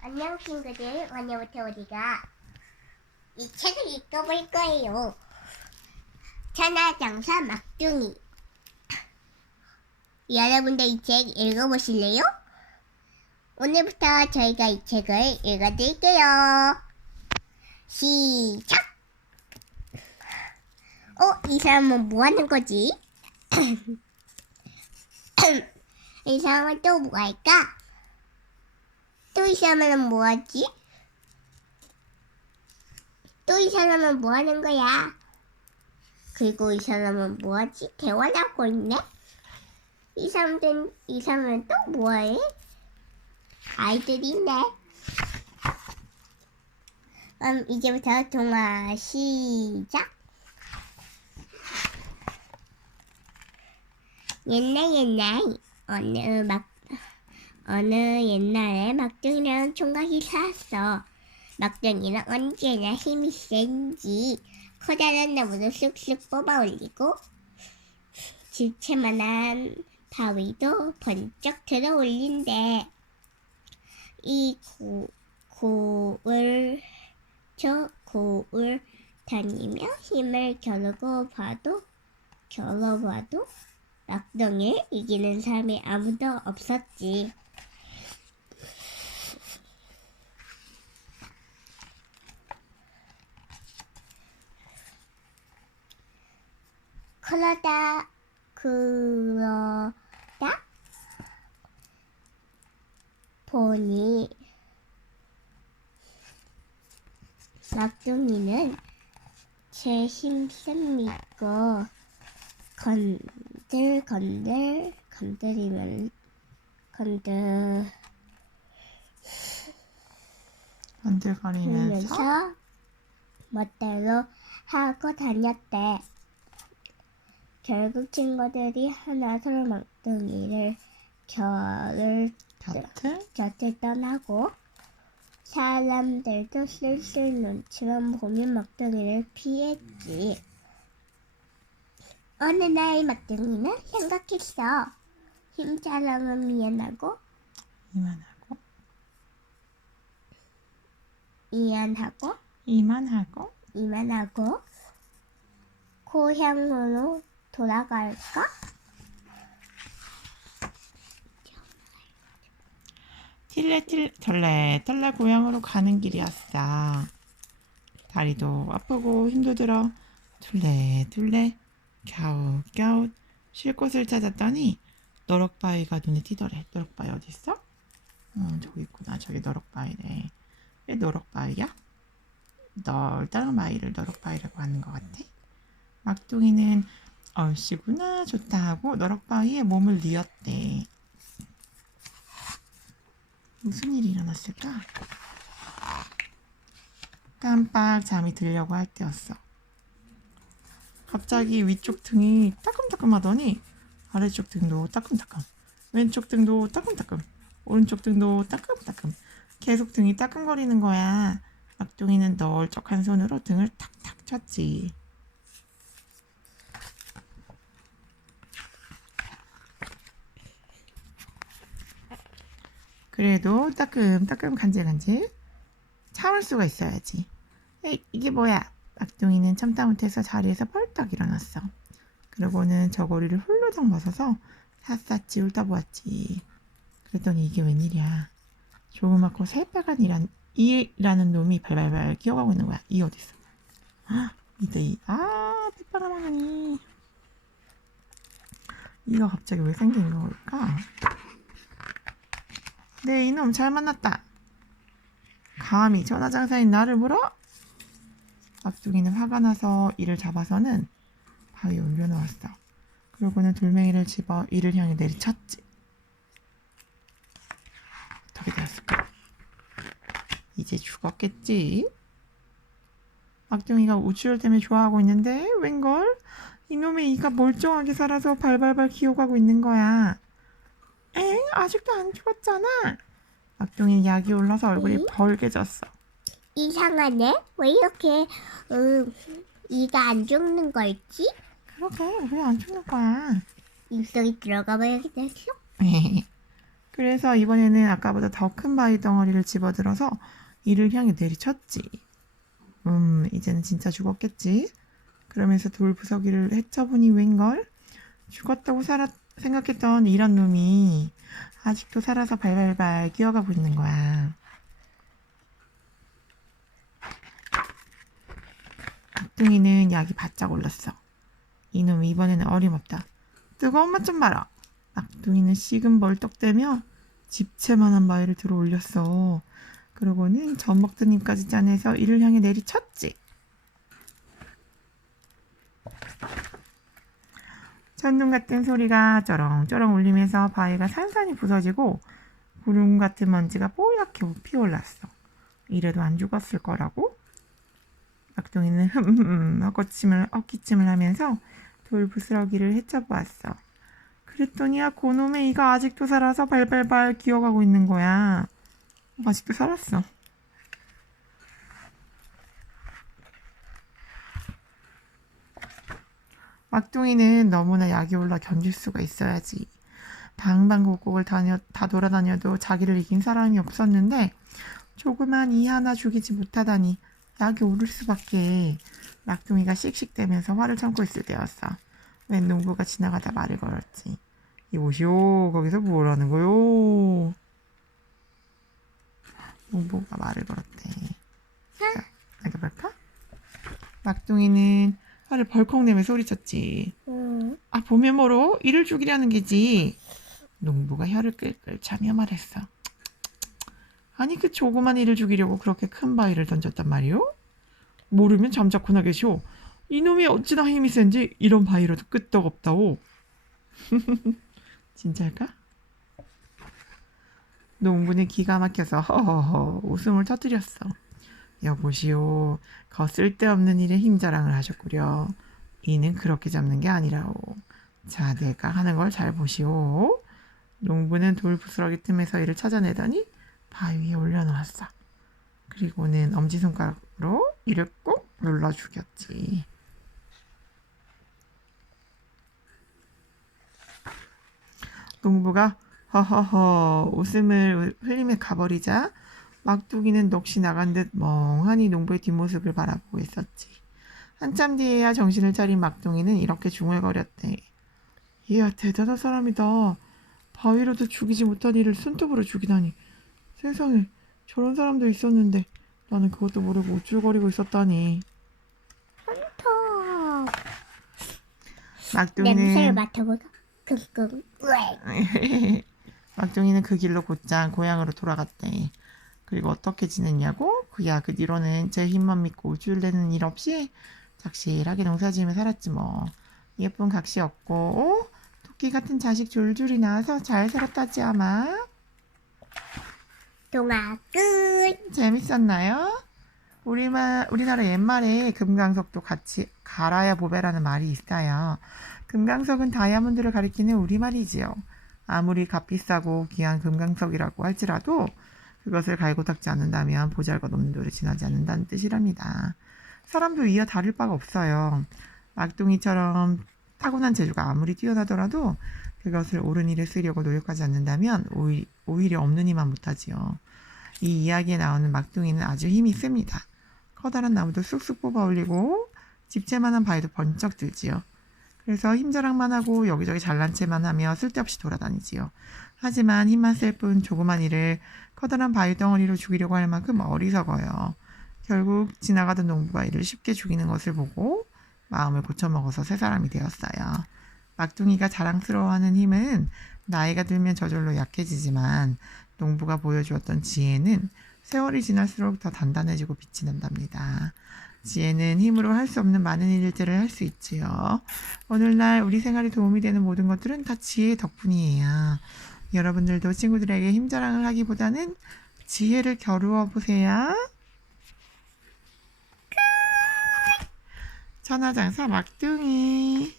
안녕 친구들 오늘부터 우리가 이 책을 읽어볼 거예요 천하장사 막둥이 여러분들 이 책 읽어보실래요? 오늘부터 저희가 이 책을 읽어드릴게요 시작 어? 이 사람은 뭐 하는 거지? 이 사람은 또 뭐 할까? 또이 사람은 뭐 하지? 또 이 사람은 뭐 하는 거야? 그리고 이 사람은 뭐 하지? 대화를 하고 있네? 이 사람들은, 이 사람은 또 뭐 해? 아이들이 있네. 그럼 이제부터 동화 시작. 옛날 옛날 어느 막 어느 옛날에 막둥이랑 총각이 살았어. 막둥이는 언제나 힘이 센지 커다란 나무도 쑥쑥 뽑아 올리고 질채만한 바위도 번쩍 들어 올린대. 이 고, 고을 저 고을 다니며 힘을 겨루고 봐도 겨뤄봐도 막둥이를 이기는 사람이 아무도 없었지. 그러다 그러다 보니 막둥이는 제 힘씀 믿고 건들 건들 건드리면 건드리면서 건들거리면서 멋대로 하고 다녔대. 결국 친구들이 하나 서로 막둥이를 겨를 곁을 곁을 떠나고 사람들도 슬슬 눈치만 보면 막둥이를 피했지. 어느 날 막둥이는 생각했어. 힘자랑은 미안하고 이만하고 미안하고 이만하고 이만하고 고향으로 돌아갈까? 틸레틸 털레 털레 고향으로 가는 길이었어. 다리도 아프고 힘도 들어 둘레 둘레 갸웃갸웃 쉴 곳을 찾았더니 너럭바위가 눈에 띄더래. 너럭바위 어디 있어? 음 저기 있구나. 저기 너럭바위네. 왜 너럭바위야? 널따른 바위를 너럭바위라고 하는 것 같아. 막둥이는 얼씨구나 좋다 하고 너럭바위에 몸을 뉘었대. 무슨 일이 일어났을까? 깜빡 잠이 들려고 할 때였어. 갑자기 위쪽 등이 따끔따끔 하더니 아래쪽 등도 따끔따끔, 왼쪽 등도 따끔따끔, 오른쪽 등도 따끔따끔. 계속 등이 따끔거리는 거야. 막둥이는 널쩍한 손으로 등을 탁탁 쳤지. 그래도 따끔따끔 간질간질 참을 수가 있어야지. 에이, 이게 뭐야? 막둥이는 참다 못해서 자리에서 벌떡 일어났어. 그러고는 저고리를 훌루덩 벗어서 샅샅이 훑어보았지. 그랬더니 이게 웬일이야. 조그맣고 새빨간 이란, 이라는 놈이 발발발 기어가고 있는 거야. 이 어딨어? 아, 이다, 이. 아, 핏바람 하니. 이가 갑자기 왜 생긴 걸까? 네, 이놈 잘 만났다. 감히 전화장사인 나를 물어? 막둥이는 화가 나서 이를 잡아서는 바위에 올려놓았어. 그러고는 돌멩이를 집어 이를 향해 내리쳤지. 어떻게 되었을까? 이제 죽었겠지? 막둥이가 우치올 때문에 좋아하고 있는데 웬걸? 이놈의 이가 멀쩡하게 살아서 발발발 기어가고 있는 거야. 엥? 아직도 안 죽었잖아. 막둥이는 약이 올라서 얼굴이 응? 벌개졌어. 이상하네. 왜 이렇게 음, 이가 안 죽는 걸지? 그러게 왜 안 죽는 거야? 입속에 들어가 봐야겠어. 그래서 이번에는 아까보다 더 큰 바위 덩어리를 집어들어서 이를 향해 내리쳤지. 음, 이제는 진짜 죽었겠지. 그러면서 돌 부서기를 헤쳐보니 웬걸? 죽었다고 살아, 생각했던 이런 놈이 아직도 살아서 발발발 기어가고 있는 거야. 막둥이는 약이 바짝 올랐어. 이놈 이번에는 어림없다. 뜨거운 맛 좀 봐라. 막둥이는 식은 벌떡대며 집채만한 바위를 들어 올렸어. 그러고는 젖 먹던 입까지 짜내서 이를 향해 내리쳤지. 천둥 같은 소리가 쩌렁쩌렁 울리면서 바위가 산산이 부서지고 구름 같은 먼지가 뽀얗게 피어올랐어. 이래도 안 죽었을 거라고? 막둥이는 흠흠 헛기침을, 헛기침을 하면서 돌 부스러기를 헤쳐보았어. 그랬더니야 고놈의 이가 아직도 살아서 발발발 기어가고 있는 거야. 아직도 살았어. 막둥이는 너무나 약이 올라 견딜 수가 있어야지. 방방곡곡을 다녀, 다 돌아다녀도 자기를 이긴 사람이 없었는데 조그만 이 하나 죽이지 못하다니 약이 오를 수밖에. 막둥이가 씩씩대면서 화를 참고 있을 때였어. 웬 농부가 지나가다 말을 걸었지. 이보시오, 거기서 뭘 하는 거요? 농부가 말을 걸었대. 자, 나가볼까? 막둥이는 화를 벌컥 내며 소리쳤지. 응. 아, 보면 뭐로? 이를 죽이려는 게지. 농부가 혀를 끌끌 차며 말했어. 아니, 그 조그만 이를 죽이려고 그렇게 큰 바위를 던졌단 말이오? 모르면 잠자코나 계시오. 이놈이 어찌나 힘이 센지 이런 바위로도 끄떡없다오. 진짜일까? 농부는 기가 막혀서 허허허 웃음을 터뜨렸어. 여보시오, 거 쓸데없는 일에 힘자랑을 하셨구려. 이는 그렇게 잡는 게 아니라오. 자, 내가 하는 걸 잘 보시오. 농부는 돌 부스러기 틈에서 이를 찾아내더니 바위 위에 올려놓았어. 그리고는 엄지손가락으로 이를 꾹 눌러 죽였지. 농부가 허허허 웃음을 흘리며 가버리자 막둥이는 넋이 나간 듯 멍하니 농부의 뒷모습을 바라보고 있었지. 한참 뒤에야 정신을 차린 막둥이는 이렇게 중얼거렸대. 이야 대단한 사람이다. 바위로도 죽이지 못한 이를 손톱으로 죽이다니. 세상에 저런 사람도 있었는데 나는 그것도 모르고 우쭐거리고 있었다니. 터. 막둥이는 냄새를 맡아보자. 끙끙. 막둥이는 그 길로 곧장 고향으로 돌아갔대. 그리고 어떻게 지냈냐고? 그야 그 뒤로는 제 힘만 믿고 우쭐대는 일 없이 착실하게 농사지으며 살았지 뭐. 예쁜 각시 없고 어? 토끼 같은 자식 줄줄이 낳아서 잘 살았다지 아마. 동화 끝. 재밌었나요? 우리마, 우리나라 옛말에 금강석도 같이 갈아야 보배라는 말이 있어요. 금강석은 다이아몬드를 가리키는 우리말이지요. 아무리 값비싸고 귀한 금강석이라고 할지라도 그것을 갈고 닦지 않는다면 보잘것 없는 돌에 지나지 않는다는 뜻이랍니다. 사람도 이어 다를 바가 없어요. 막둥이처럼 타고난 재주가 아무리 뛰어나더라도 그것을 옳은 일에 쓰려고 노력하지 않는다면 오히, 오히려 없는 이만 못하지요. 이 이야기에 나오는 막둥이는 아주 힘이 셉니다. 커다란 나무도 쑥쑥 뽑아 올리고 집채만한 바위도 번쩍 들지요. 그래서 힘자랑만 하고 여기저기 잘난 체만 하며 쓸데없이 돌아다니지요. 하지만 힘만 쓸 뿐 조그만 일을 커다란 바위 덩어리로 죽이려고 할 만큼 어리석어요. 결국 지나가던 농부가 이를 쉽게 죽이는 것을 보고 마음을 고쳐먹어서 새 사람이 되었어요. 막둥이가 자랑스러워하는 힘은 나이가 들면 저절로 약해지지만 농부가 보여주었던 지혜는 세월이 지날수록 더 단단해지고 빛이 난답니다. 지혜는 힘으로 할 수 없는 많은 일들을 할 수 있지요. 오늘날 우리 생활에 도움이 되는 모든 것들은 다 지혜 덕분이에요. 여러분들도 친구들에게 힘자랑을 하기보다는 지혜를 겨루어 보세요. 천하장사 막둥이